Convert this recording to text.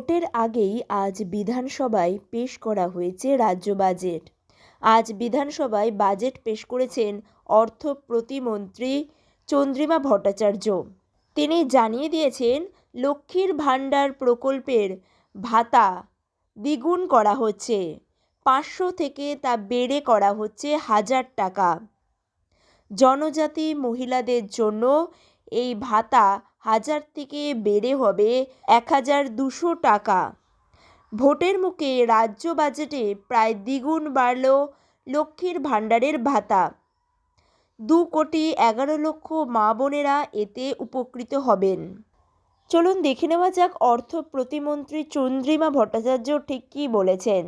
ভোটের আগেই আজ বিধানসভায় পেশ করা হয়েছে রাজ্য বাজেট। আজ বিধানসভায় বাজেট পেশ করেছেন অর্থ প্রতিমন্ত্রী চন্দ্রিমা ভট্টাচার্য। তিনি জানিয়ে দিয়েছেন, লক্ষ্মীর ভাণ্ডার প্রকল্পের ভাতা দ্বিগুণ করা হচ্ছে। পাঁচশো থেকে তা বেড়ে করা হচ্ছে হাজার টাকা। জনজাতি মহিলাদের জন্য এই ভাতা হাজার থেকে বেড়ে হবে এক হাজার দুশো টাকা। ভোটের মুখে রাজ্য বাজেটে প্রায় দ্বিগুণ বাড়ল লক্ষ্মীর ভাণ্ডারের ভাতা। দু কোটি এগারো লক্ষ মা বোনেরা এতে উপকৃত হবেন। চলুন দেখে নেওয়া যাক অর্থ প্রতিমন্ত্রী চন্দ্রিমা ভট্টাচার্য ঠিক কী বলেছেন।